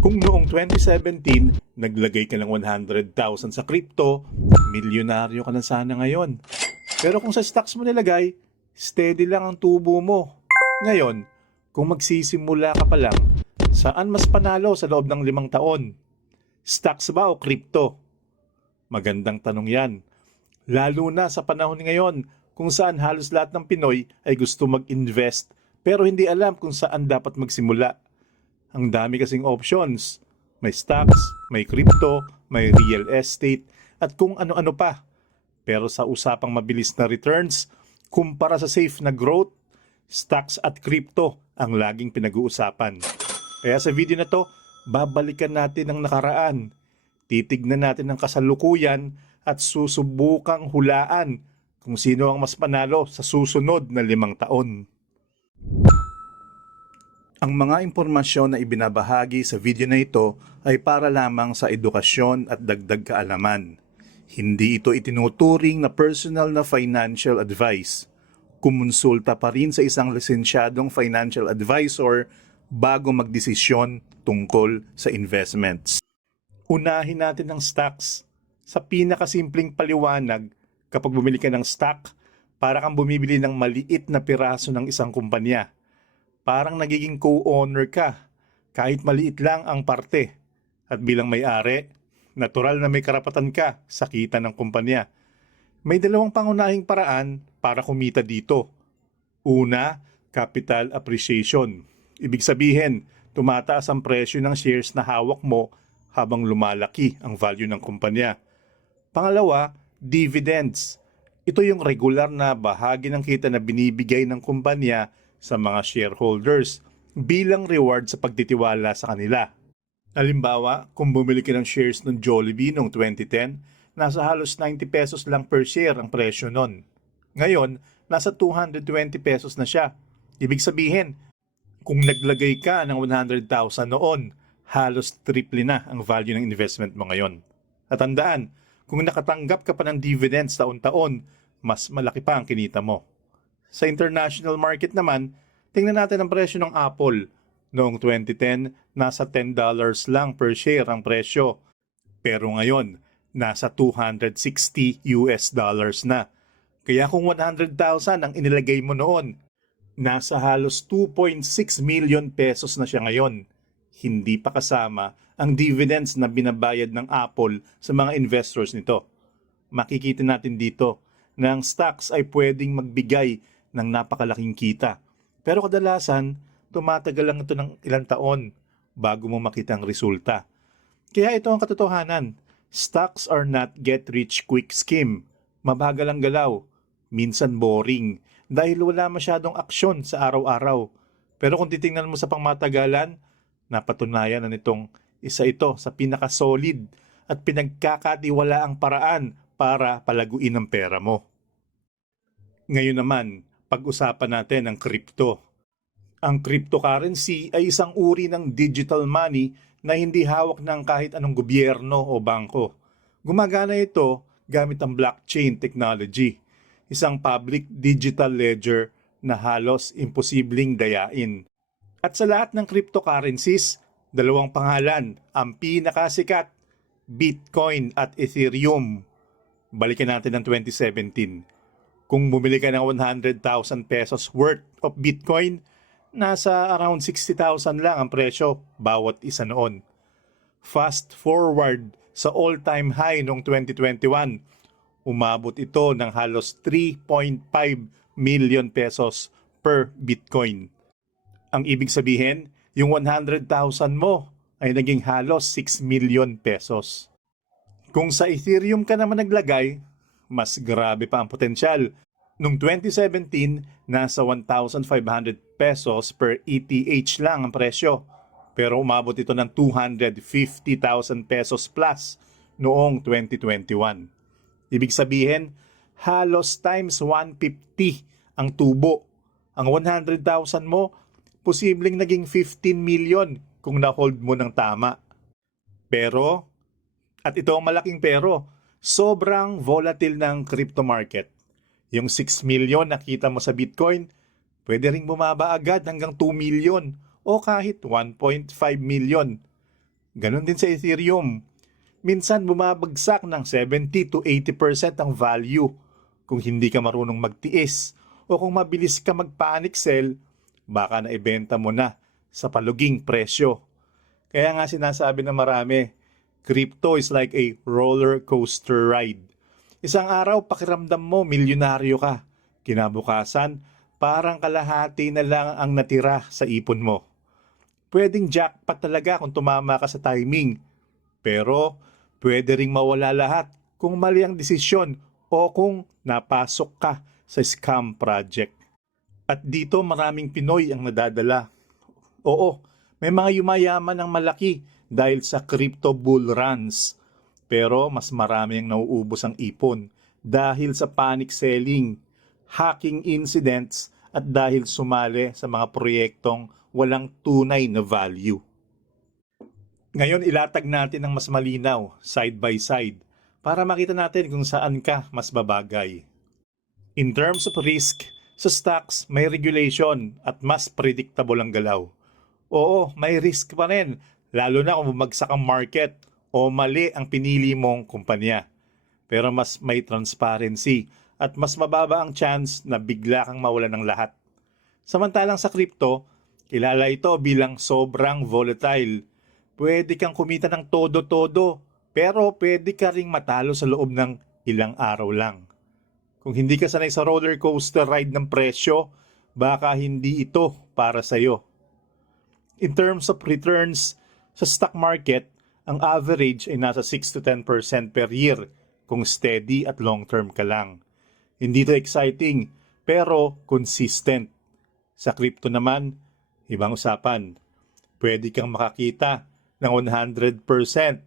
Kung noong 2017, naglagay ka ng 100,000 sa crypto, milyonaryo ka na sana ngayon. Pero kung sa stocks mo nilagay, steady lang ang tubo mo. Ngayon, kung magsisimula ka pa lang, saan mas panalo sa loob ng limang taon? Stocks ba o crypto? Magandang tanong yan. Lalo na sa panahon ngayon kung saan halos lahat ng Pinoy ay gusto mag-invest pero hindi alam kung saan dapat magsimula. Ang dami kasing options. May stocks, may crypto, may real estate, at kung ano-ano pa. Pero sa usapang mabilis na returns, kumpara sa safe na growth, stocks at crypto ang laging pinag-uusapan. Kaya sa video na to, babalikan natin ang nakaraan. Titignan natin ang kasalukuyan at susubukang hulaan kung sino ang mas panalo sa susunod na limang taon. Ang mga impormasyon na ibinabahagi sa video na ito ay para lamang sa edukasyon at dagdag kaalaman. Hindi ito itinuturing na personal na financial advice. Kumonsulta pa rin sa isang lisensyadong financial advisor bago magdesisyon tungkol sa investments. Unahin natin ang stocks. Sa pinakasimpleng paliwanag, kapag bumili ka ng stock, para kang bumibili ng maliit na piraso ng isang kumpanya parang nagiging co-owner ka kahit maliit lang ang parte. At bilang may-ari, natural na may karapatan ka sa kita ng kumpanya. May dalawang pangunahing paraan para kumita dito. Una, capital appreciation. Ibig sabihin, tumataas ang presyo ng shares na hawak mo habang lumalaki ang value ng kumpanya. Pangalawa, dividends. Ito yung regular na bahagi ng kita na binibigay ng kumpanya sa mga shareholders bilang reward sa pagtitiwala sa kanila. Halimbawa, kung bumili ka ng shares ng Jollibee noong 2010, nasa halos 90 pesos lang per share ang presyo nun. Ngayon, nasa 220 pesos na siya. Ibig sabihin, kung naglagay ka ng 100,000 noon, halos triple na ang value ng investment mo ngayon. At tandaan, kung nakatanggap ka pa ng dividends taon-taon, mas malaki pa ang kinita mo. Sa international market naman, tingnan natin ang presyo ng Apple. Noong 2010, nasa $10 lang per share ang presyo. Pero ngayon, nasa 260 US dollars na. Kaya kung 100,000 ang inilagay mo noon, nasa halos 2.6 million pesos na siya ngayon. Hindi pa kasama ang dividends na binabayad ng Apple sa mga investors nito. Makikita natin dito na ang stocks ay pwedeng magbigay ng napakalaking kita. Pero kadalasan, tumatagal lang ito ng ilang taon bago mo makita ang resulta. Kaya ito ang katotohanan. Stocks are not get rich quick scheme. Mabagal ang galaw. Minsan boring dahil wala masyadong aksyon sa araw-araw. Pero kung titingnan mo sa pangmatagalan, napatunayan na nitong isa ito sa pinaka-solid at pinagkakatiwala ang paraan para palaguin ang pera mo. Ngayon naman, pag-usapan natin ang crypto. Ang cryptocurrency ay isang uri ng digital money na hindi hawak ng kahit anong gobyerno o bangko. Gumagana ito gamit ang blockchain technology, isang public digital ledger na halos imposibleng dayain. At sa lahat ng cryptocurrencies, dalawang pangalan ang pinakasikat, Bitcoin at Ethereum. Balikan natin ang 2017 kung bumili ka ng 100,000 pesos worth of Bitcoin, nasa around 60,000 lang ang presyo bawat isa noon. Fast forward sa all-time high noong 2021, umabot ito ng halos 3.5 million pesos per Bitcoin. Ang ibig sabihin, yung 100,000 mo ay naging halos 6 million pesos. Kung sa Ethereum ka naman naglagay, mas grabe pa ang potensyal. Noong 2017, nasa 1,500 pesos per ETH lang ang presyo. Pero umabot ito ng 250,000 pesos plus noong 2021. Ibig sabihin, halos times 150 ang tubo. Ang 100,000 mo, posibleng naging 15 million kung na-hold mo ng tama. Pero, at ito ang malaking pero, sobrang volatile ng crypto market. Yung 6 million nakita mo sa Bitcoin, pwede ring bumaba agad hanggang 2 million o kahit 1.5 million. Ganon din sa Ethereum. Minsan bumabagsak ng 70 to 80% ang value kung hindi ka marunong magtiis o kung mabilis ka mag-panic sell, baka naibenta mo na sa paluging presyo. Kaya nga sinasabi ng marami, crypto is like a roller coaster ride. Isang araw pakiramdam mo milyonaryo ka. Kinabukasan, parang kalahati na lang ang natira sa ipon mo. Pwedeng jackpot talaga kung tumama ka sa timing. Pero pwede ring mawala lahat kung mali ang desisyon o kung napasok ka sa scam project. At dito maraming Pinoy ang nadadala. Oo, may mga yumayaman ng malaki dahil sa crypto bull runs. Pero mas marami ang nauubos ang ipon dahil sa panic selling, hacking incidents at dahil sumali sa mga proyektong walang tunay na value. Ngayon ilatag natin ang mas malinaw, side by side, para makita natin kung saan ka mas babagay. In terms of risk, sa stocks may regulation at mas predictable ang galaw. Oo, may risk pa rin, lalo na kung bumagsak ang market o mali ang pinili mong kumpanya. Pero mas may transparency at mas mababa ang chance na bigla kang mawalan ng lahat. Samantalang sa crypto, kilala ito bilang sobrang volatile. Pwede kang kumita ng todo-todo, pero pwede ka ring matalo sa loob ng ilang araw lang. Kung hindi ka sanay sa roller coaster ride ng presyo, baka hindi ito para sa'yo. In terms of returns, sa stock market, ang average ay nasa 6 to 10% per year kung steady at long term ka lang. Hindi to exciting, pero consistent. Sa crypto naman, ibang usapan. Pwede kang makakita ng 100%, 500%,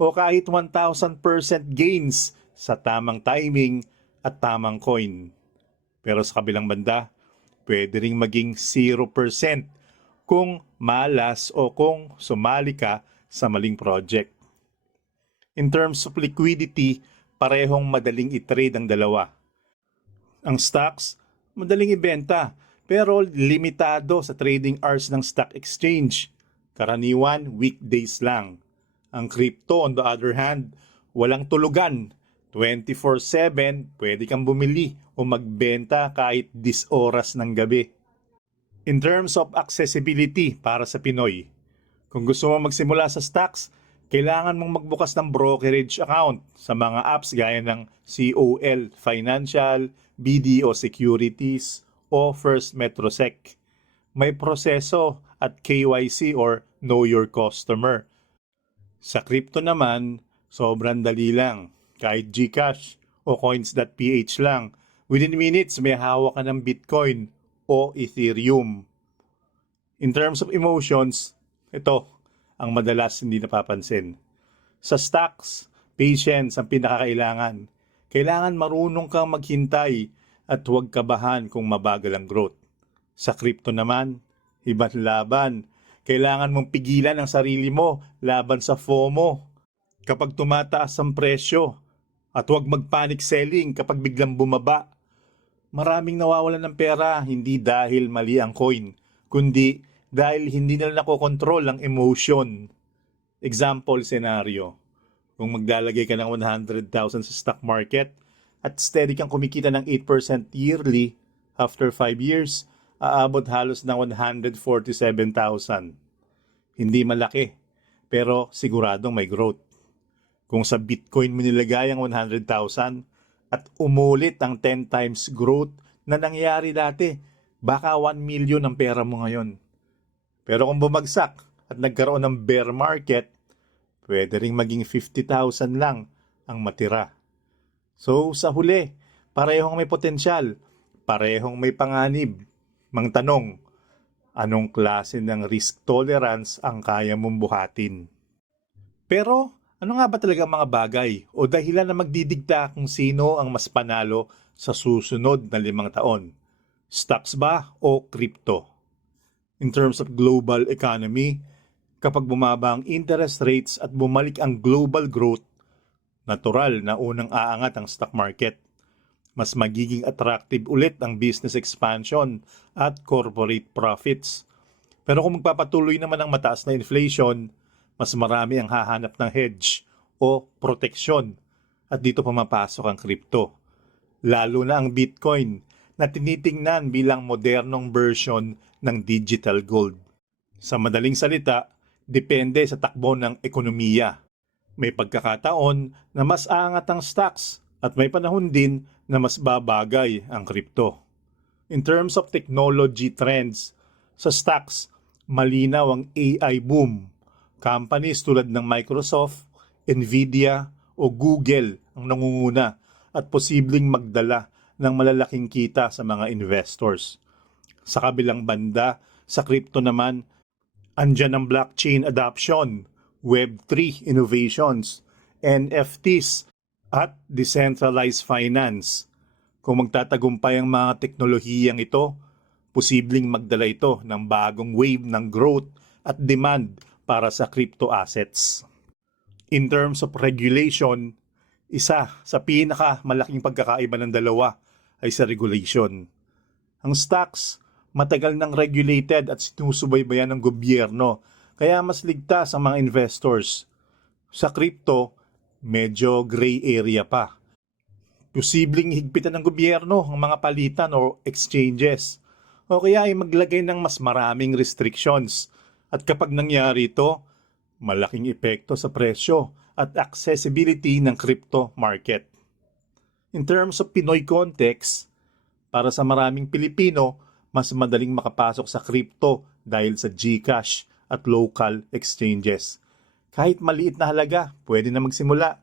o kahit 1,000% gains sa tamang timing at tamang coin. Pero sa kabilang banda, pwede ring maging 0% kung malas o kung sumali ka sa maling project. In terms of liquidity, parehong madaling i-trade ang dalawa. Ang stocks, madaling ibenta, pero limitado sa trading hours ng stock exchange. Karaniwan, weekdays lang. Ang crypto, on the other hand, walang tulugan. 24-7, pwede kang bumili o magbenta kahit 10 oras ng gabi. In terms of accessibility para sa Pinoy, kung gusto mo magsimula sa stocks, kailangan mong magbukas ng brokerage account sa mga apps gaya ng COL Financial, BDO Securities, o First Metrosec. May proseso at KYC or Know Your Customer. Sa crypto naman, sobrang dali lang. Kahit Gcash o coins.ph lang. Within minutes, may hawak ka ng Bitcoin o Ethereum. In terms of emotions, ito ang madalas hindi napapansin. Sa stocks, patience ang pinakakailangan. Kailangan marunong kang maghintay at huwag kabahan kung mabagal ang growth. Sa crypto naman, ibang laban. Kailangan mong pigilan ang sarili mo laban sa FOMO. Kapag tumataas ang presyo, at huwag mag-panic selling kapag biglang bumaba. Maraming nawawalan ng pera hindi dahil mali ang coin, kundi dahil hindi nila nakokontrol ang emotion. Example scenario, kung maglalagay ka ng 100,000 sa stock market at steady kang kumikita ng 8% yearly, after 5 years, aabot halos ng 147,000. Hindi malaki, pero siguradong may growth. Kung sa Bitcoin mo nilagay ang 100,000 at umulit ang 10 times growth na nangyari dati, baka 1 million ang pera mo ngayon. Pero kung bumagsak at nagkaroon ng bear market, pwede ring maging 50,000 lang ang matira. So sa huli, parehong may potensyal, parehong may panganib. Mang tanong, anong klase ng risk tolerance ang kaya mong buhatin? Pero ano nga ba talaga ang mga bagay o dahilan na magdidikta kung sino ang mas panalo sa susunod na limang taon? Stocks ba o crypto? In terms of global economy, kapag bumaba ang interest rates at bumalik ang global growth, natural na unang aangat ang stock market. Mas magiging attractive ulit ang business expansion at corporate profits. Pero kung magpapatuloy naman ang mataas na inflation, mas marami ang hahanap ng hedge o proteksyon at dito pumapasok ang crypto. Lalo na ang Bitcoin na tinitingnan bilang modernong version ng digital gold. Sa madaling salita, depende sa takbo ng ekonomiya. May pagkakataon na mas aangat ang stocks at may panahon din na mas babagay ang crypto. In terms of technology trends, sa stocks, malinaw ang AI boom. Companies tulad ng Microsoft, Nvidia o Google ang nangunguna at posibleng magdala ng malalaking kita sa mga investors. Sa kabilang banda, sa crypto naman, andyan ang blockchain adoption, Web3 innovations, NFTs, at decentralized finance. Kung magtatagumpay ang mga teknolohiyang ito, posibleng magdala ito ng bagong wave ng growth at demand para sa crypto assets. In terms of regulation, isa sa pinaka malaking pagkakaiba ng dalawa ay sa regulation. Ang stocks, matagal nang regulated at sinusubaybayan ng gobyerno, kaya mas ligtas ang mga investors. Sa crypto, medyo gray area pa. Posibleng higpitan ng gobyerno ang mga palitan o exchanges. O kaya ay maglagay ng mas maraming restrictions. At kapag nangyari ito, malaking epekto sa presyo at accessibility ng crypto market. In terms of Pinoy context, para sa maraming Pilipino, mas madaling makapasok sa crypto dahil sa GCash at local exchanges. Kahit maliit na halaga, pwede na magsimula.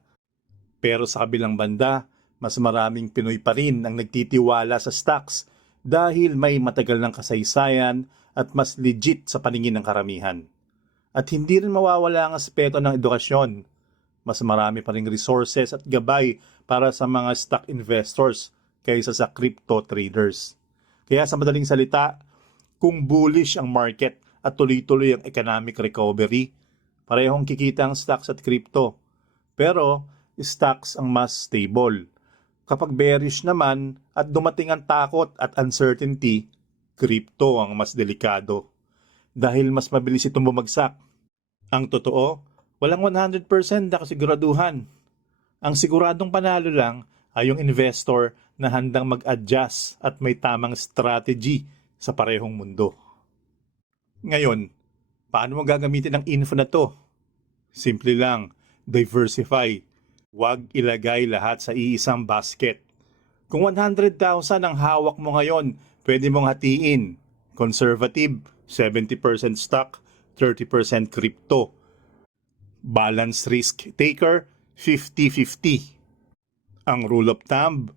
Pero sa kabilang banda, mas maraming Pinoy pa rin ang nagtitiwala sa stocks dahil may matagal ng kasaysayan at mas legit sa paningin ng karamihan. At hindi rin mawawala ang aspeto ng edukasyon. Mas marami pa ring resources at gabay para sa mga stock investors kaysa sa crypto traders. Kaya sa madaling salita, kung bullish ang market at tuloy-tuloy ang economic recovery, parehong kikita ang stocks at crypto. Pero stocks ang mas stable. Kapag bearish naman at dumating ang takot at uncertainty, crypto ang mas delikado. Dahil mas mabilis itong bumagsak. Ang totoo, walang 100% na kasiguraduhan. Ang siguradong panalo lang ay yung investor na handang mag-adjust at may tamang strategy sa parehong mundo. Ngayon, paano mo gagamitin ang info na to? Simple lang, diversify. Huwag ilagay lahat sa iisang basket. Kung 100,000 ang hawak mo ngayon, pwede mong hatiin. Conservative, 70% stock, 30% crypto. Balance risk taker, 50-50. Ang rule of thumb,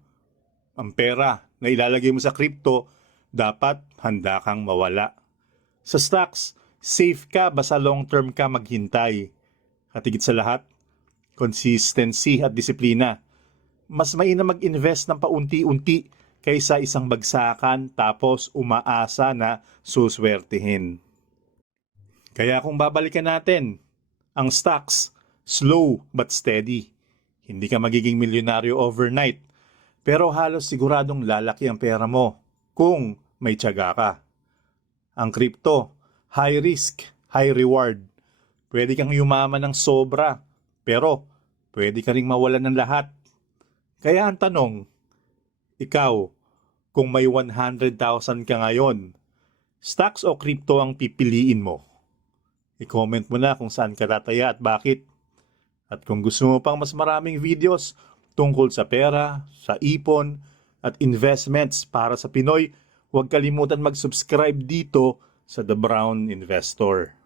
ang pera na ilalagay mo sa crypto, dapat handa kang mawala. Sa stocks, safe ka basta long term ka maghintay. At higit sa lahat, consistency at disiplina. Mas mainam mag-invest ng paunti-unti kaysa isang bagsakan tapos umaasa na suswertihin. Kaya kung babalikan natin, ang stocks, slow but steady. Hindi ka magiging milyonaryo overnight, pero halos siguradong lalaki ang pera mo kung may tiyaga ka. Ang crypto, high risk, high reward. Pwede kang yumaman ng sobra, pero pwede ka ring mawalan ng lahat. Kaya ang tanong, ikaw, kung may 100,000 ka ngayon, stocks o crypto ang pipiliin mo? I-comment mo na kung saan ka tataya at bakit. At kung gusto mo pang mas maraming videos tungkol sa pera, sa ipon, at investments para sa Pinoy, huwag kalimutan mag-subscribe dito sa The Brown Investor.